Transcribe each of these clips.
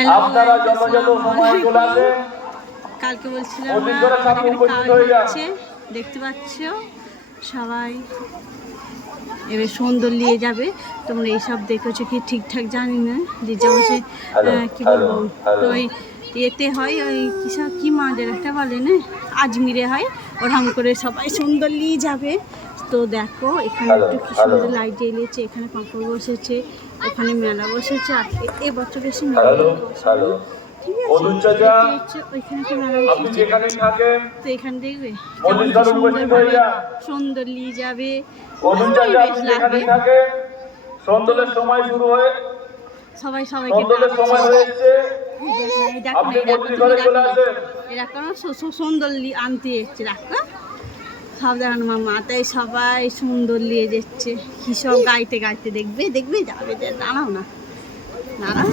Hello, আপনারা যথাযথ সময় চলে আসেন। কালকে বলছিলাম অধিক না করে আমাদের সামনে এখানে উপস্থিত কাজ হয়ে যান। হচ্ছে, দেখতে পাচ্ছ সবাই। এবার সুন্দর নিয়ে যাবে, তোমরা এইসব দেখেছো কি ঠিকঠাক জানি না, যে যেমন সে কী বলবো, ওই এতে হয়, ওই কিসব কি মাদের একটা বলে না, আজমিরে হয়, ওরকম করে সবাই সুন্দর নিয়ে যাবে। তো দেখো এখানে একটু কি সুন্দর লাইট জ্বেলেছে, এখানে পাঁপড় বসেছে, এখানে মেলা বসেছে। আর এবছর বেশি মেলা বসেছে, ঠিক আছে। দেখতে হচ্ছে ওইখানে একটা মেলা বসেছে, তো এখানে দেখবে কেমন কি সুন্দরভাবে সুন্দর নিয়ে যাবে, ভালোই বেশ লাগবে। সবাই সবাইকে ডাকছে, দেখো না, দেখো তুমি দেখো না, এরকম সুন্দর আনতে এসছে, দেখো সব দেখানো মা মাথায় সবাই সুন্দর নিয়ে যাচ্ছে, কি সব গাইতে গাইতে দেখবে দেখবে যাবে, দাঁড়াও না, দাঁড়াও।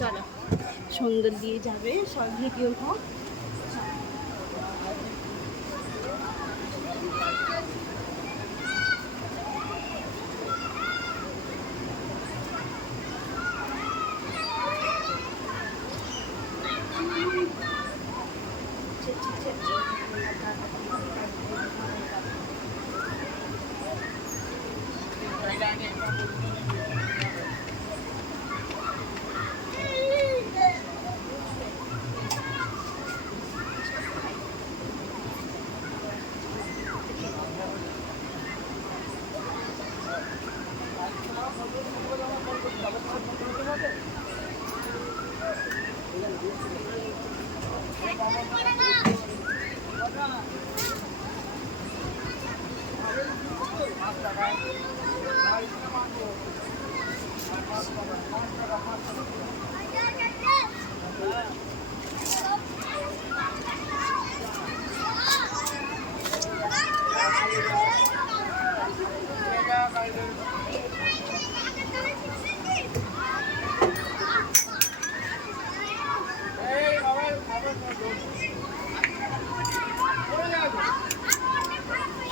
চলো সুন্দর দিয়ে যাবে, সব ভিডিও হোক।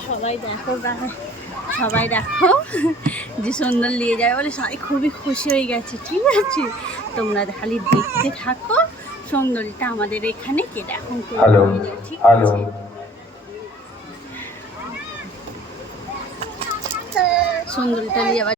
সবাই দেখো, সবাই দেখো যে সুন্দর নিয়ে যায় বলে সবাই খুবই খুশি হয়ে গেছে, ঠিক আছে। তোমরা খালি দেখতে থাকো, সুন্দরীটা আমাদের এখানে কে দেখো, ঠিক আছে। সুন্দরীটা নিয়ে আবার